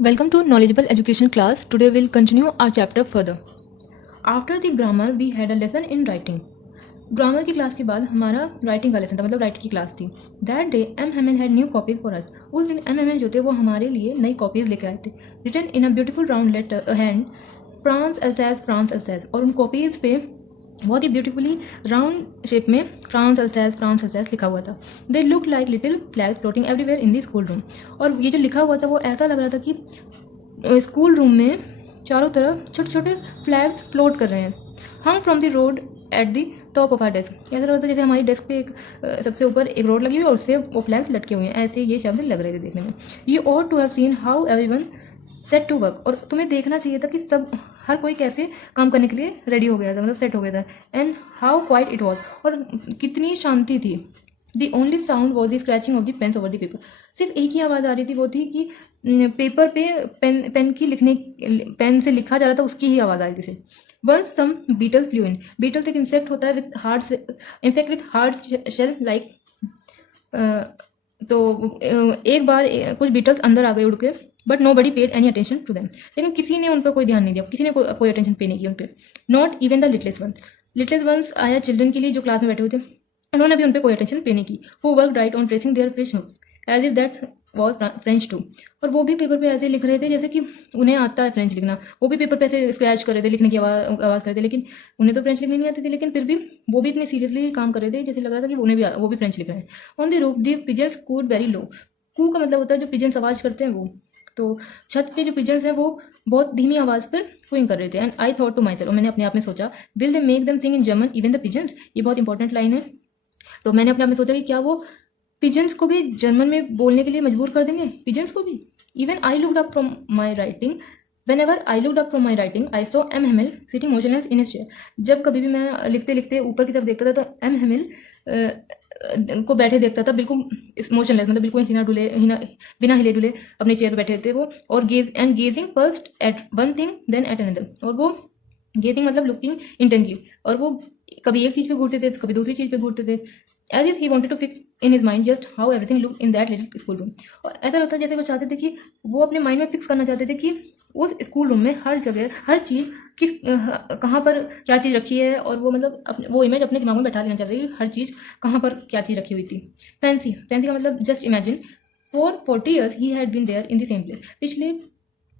Welcome to Knowledgeable Education class. Today we'll continue our chapter further. After the grammar we had a lesson in writing. Grammar की class के बाद हमारा writing का lesson था, मतलब writing की class थी. That day M Hamel had new copies for us. उस दिन एम हेमन जो थे वो हमारे लिए नई कॉपीज लेके आए थे. Written in a beautiful round letter hand France Alsace. और उन कॉपीज पे बहुत ही ब्यूटीफुली राउंड शेप में फ्रांस अल्सैस लिखा हुआ था. They look like little flags floating everywhere in the school room. और ये जो लिखा हुआ था वो ऐसा लग रहा था कि स्कूल रूम में चारों तरफ छोटे छोटे फ्लैग्स फ्लोट कर रहे हैं. Hung from the rod at the top of our desk. ऐसा लग रहा था जैसे हमारी डेस्क पे एक सबसे ऊपर एक रोड लगी हुई है और उससे वो फ्लैग्स लटके हुए हैं. ऐसे ये शब्द लग रहे थे देखने में. You ought to have seen how everyone set to work. और तुम्हें देखना चाहिए था कि सब हर कोई कैसे काम करने के लिए रेडी हो गया था, मतलब सेट हो गया था. And how quiet it was. और कितनी शांति थी. The only sound was the scratching of the pens over the paper. सिर्फ एक ही आवाज़ आ रही थी, वो थी कि पेपर पे पेन से लिखा जा रहा था, उसकी ही आवाज़ आ रही थी सिर्फ. Once some beetles flew in. Beetles एक इंसेक्ट होता है insect with hard shell like. तो एक बार कुछ बीटल्स अंदर आ गए उड़ के. But nobody paid any attention to them. लेकिन किसी ने उन पर कोई ध्यान नहीं दिया, किसी ने कोई अटेंशन पे नहीं की उन पर. Not even the littlest ones आया चिल्ड्रन के लिए जो क्लास में बैठे हुए थे, उन्होंने भी उन पर कोई अटेंशन पे नहीं की. Who work right on tracing their fish hooks as if that was French too. और वो भी पेपर पे ऐसे लिख रहे थे जैसे कि उन्हें आता है फ्रेंच लिखना. वो भी पेपर पे ऐसे स्क्रैच कर रहे थे, लिखने की आवाज़ कर रहे थे. लेकिन उन्हें तो फ्रेंच लिखनी नहीं आती थी, लेकिन फिर भी वो भी इतने सीरियसली काम कर रहे थे जैसे लग रहा था कि वो भी फ्रेंच लिख रहे हैं. On the roof the pigeons cooed very low. Coo का मतलब होता है जो पिजन्स आवाज़ करते हैं वो. तो छत पे जो पिजन्स हैं वो बहुत धीमी आवाज़ पर क्विंग कर रहे थे. And I thought to myself. और मैंने अपने आप में सोचा, will they make them sing in German even the pigeons. ये बहुत इंपॉर्टेंट लाइन है. तो मैंने अपने आप में सोचा कि क्या वो पिजन्स को भी जर्मन में बोलने के लिए मजबूर कर देंगे, पिजन्स को भी. Even I looked up from my writing. Whenever I looked up from my writing, I saw M. Hamill sitting motionless in his chair. जब कभी भी मैं लिखते लिखते ऊपर की तरफ देखता था तो M. Hamill को बैठे देखता था, बिल्कुल मोशनलेस, मतलब बिल्कुल बिना हिले डुले अपने चेयर पर बैठे थे वो. और gazing first at one thing then at another. और वो गेजिंग मतलब लुकिंग इंटेंटली. और वो कभी एक चीज़ पे घूरते थे तो कभी दूसरी चीज़ पे घूरते थे. As if he wanted to fix in his mind just how everything look in that little school room. और ऐसा लगता है जैसे वो चाहते थे कि वो अपने माइंड में फिक्स करना चाहते थे कि उस स्कूल रूम में हर जगह हर चीज़ कहाँ पर क्या चीज़ रखी है. और वो मतलब वो इमेज अपने दिमाग में बैठा लेना चाहते थे कि हर चीज़ कहाँ पर क्या चीज़ रखी हुई थी. फैंसी का मतलब just imagine. For 40 years he had been there in the same place. पिछले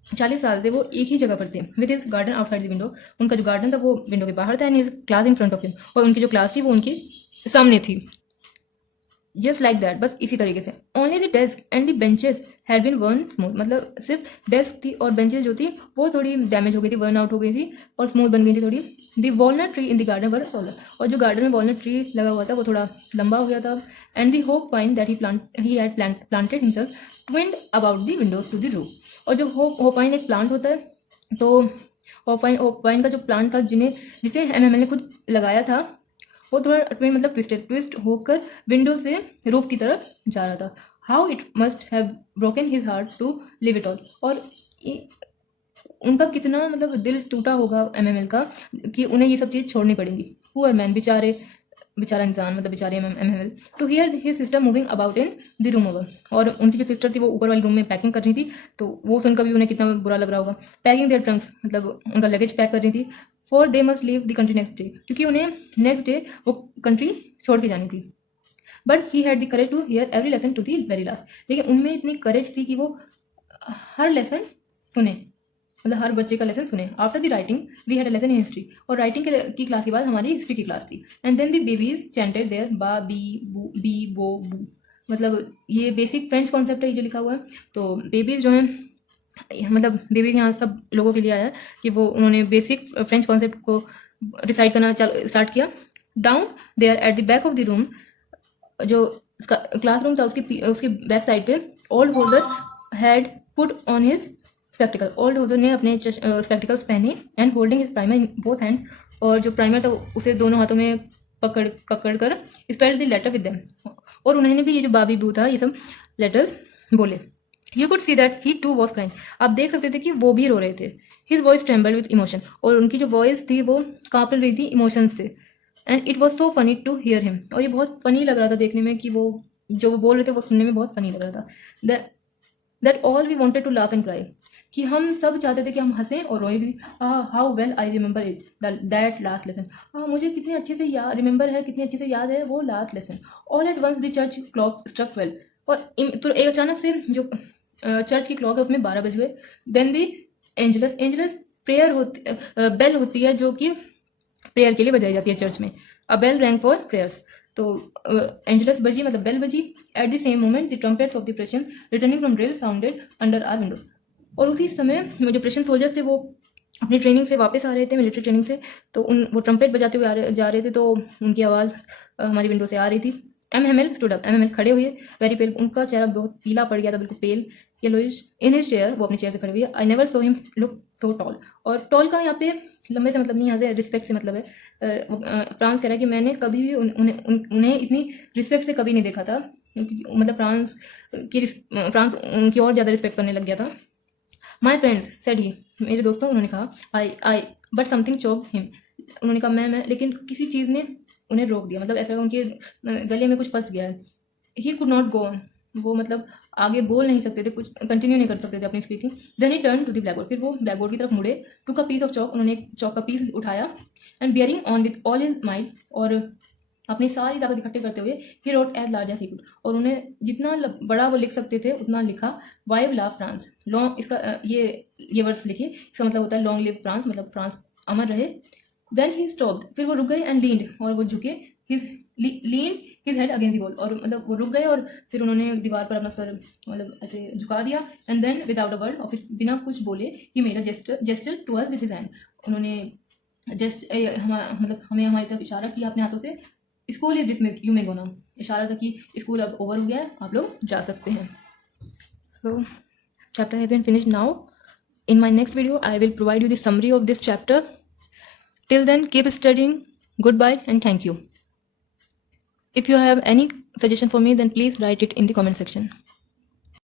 40 साल से वो एक ही जगह पर थे. With his garden outside the window. उनका जो गार्डन था वो विंडो के बाहर था. And his class in front of him. और उनकी जो क्लास थी वो उनके सामने थी. जस्ट लाइक दैट, बस इसी तरीके से. Only the desk and the benches had been worn smooth. मतलब सिर्फ डेस्क थी और बेंचेस जो थी वो थोड़ी डैमेज हो गई थी, वर्न आउट हो गई थी और स्मूथ बन गई थी थोड़ी. The walnut tree in the garden were taller. और जो गार्डन में वॉलनट ट्री लगा हुआ था वो थोड़ा लंबा हो गया था. And the hop vine that he had planted himself twined about the windows to the roof. और जो होपाइन एक प्लांट होता है, तो होपाइन का जो प्लांट था जिसे एम ने खुद लगाया था, वो थोड़ा मतलब ट्विस्ट होकर विंडो से रूफ की तरफ जा रहा था. How it must have broken his heart to leave it all. और उनका कितना मतलब दिल टूटा होगा एम का कि उन्हें ये सब चीज़ छोड़नी पड़ेगी. पुअर मैन, बेचारा इंसान, मतलब बेचारे am to hear his sister moving about in the room over. और उनकी जो सिस्टर थी वो ऊपर वाले रूम में पैकिंग कर रही थी, तो वो सुनकर भी उन्हें कितना बुरा लग रहा होगा. पैकिंग देयर ट्रंक्स, मतलब उनका लगेज पैक कर रही थी. For they must leave the country next day. क्योंकि उन्हें नेक्स्ट डे वो कंट्री छोड़ के जानी थी. But he had the courage to hear every lesson to the very last. लेकिन उनमें इतनी करेज थी कि वो हर लेसन सुने, मतलब हर बच्चे का लेसन सुने. After the writing we had a lesson in history. और राइटिंग की क्लास के बाद हमारी हिस्ट्री की क्लास थी. And then the babies chanted their ba bi bo bu. मतलब ये बेसिक फ्रेंच कॉन्सेप्ट है ये जो लिखा हुआ है. तो बेबीज जो हैं, मतलब बेबीज यहाँ सब लोगों के लिए आया है कि वो उन्होंने बेसिक फ्रेंच कॉन्सेप्ट को रिसाइट करना स्टार्ट किया. Down there at the back of the room, जो क्लासरूम था उसकी बैक साइड पे, old Hauser had put on his spectacle. Old Hauser ने अपने स्पेक्टिकल्स पहने. And holding his primer in both hands. और जो प्राइमर था उसे दोनों हाथों में पकड़ कर spelled the letter with them. और उन्होंने भी ये जो बाबी बू था ये सब लेटर्स बोले. You could see that he too was crying. आप देख सकते थे कि वो भी रो रहे थे. His voice tremble with emotion. और उनकी जो वॉइस थी वो कांप रही थी इमोशंस से. And it was so funny to hear him. और ये बहुत फनी लग रहा था देखने में कि वो जो वो बोल रहे थे वो सुनने में बहुत फनी लग रहा था. That all we wanted to laugh and cry. कि हम सब चाहते थे कि हम हंसें और रोएं भी। How well I remember it that last lesson. मुझे कितने अच्छे से याद रिमेंबर है, कितने अच्छे से याद है वो last lesson. All at once the church clock struck 12। और तो एक अचानक से जो चर्च की क्लॉक है उसमें 12 बज गए। देन दी एंजलस एंजलस प्रेयर होती बेल होती है जो कि प्रेयर के लिए बजाई जाती है चर्च में। A bell rang for prayers. तो एंजलस बजी मतलब बेल बजी। At the same moment the trumpets of the Prussians returning from drill sounded under our window. और उसी समय जो प्रेशन सोल्जर्स थे वो अपनी ट्रेनिंग से वापस आ रहे थे, मिलिट्री ट्रेनिंग से। तो वो ट्रम्पेट बजाते हुए जा रहे थे, तो उनकी आवाज़ हमारी विंडो से आ रही थी। M stood up. एम खड़े हुए, वेरी पेल। उनका चेहरा बहुत पीला पड़ गया था, बिल्कुल पेल येलोइश। इन हिज चेयर, वो अपनी चेयर से खड़े हुए। I never saw him look so tall. और टॉल का यहाँ पे लंबे से मतलब नहीं, यहाँ से रिस्पेक्ट से मतलब है। फ्रांस कह रहा है कि मैंने कभी भी उन्हें इतनी रिस्पेक्ट से कभी नहीं देखा था, मतलब फ्रांस उनकी और ज़्यादा रिस्पेक्ट करने लग गया था। माई फ्रेंड्स सेड ही, मेरे दोस्तों, उन्होंने कहा। आई बट समथिंग चोक हिम। उन्होंने कहा मैं, लेकिन किसी चीज़ ने उन्हें रोक दिया, मतलब ऐसा लगा उनके गले में कुछ फंस गया है। He could not go on. वो मतलब आगे बोल नहीं सकते थे, कुछ कंटिन्यू नहीं कर सकते थे अपनी speaking. Then he turn to the blackboard. फिर वो ब्लैक बोर्ड की तरफ मुड़े। Took a piece of chalk. उन्होंने एक चौक का पीस उठाया। And bearing on with all his mind, और अपनी सारी ताकत इकट्ठे करते हुए he wrote as large as he could. और उन्हें जितना बड़ा वो लिख सकते थे उतना लिखा। वाइव ला फ्रांस। लॉन्ग, इसका ये वर्ड्स लिखिए, इसका मतलब होता है लॉन्ग लिव फ्रांस, मतलब फ्रांस अमर रहे। Then he stopped. फिर वो रुक गए। एंड लीन्ड, और वो झुके। Lean his head against the wall. और मतलब वो रुक गए और फिर उन्होंने दीवार पर अपना सर मतलब ऐसे झुका दिया। And then without a word, और फिर बिना कुछ बोले, he made a gesture to us with his hand. उन्होंने मतलब हमें हमारी तरफ इशारा किया अपने हाथों से। School is dismissed, you may go now. इशारा था कि स्कूल अब ओवर हो गया है, आप लोग जा सकते हैं। सो chapter has been finished now. In my next video I will provide you the summary of this chapter. Till then, keep studying. Goodbye and thank you. If you have any suggestion for me, then please write it in the comment section.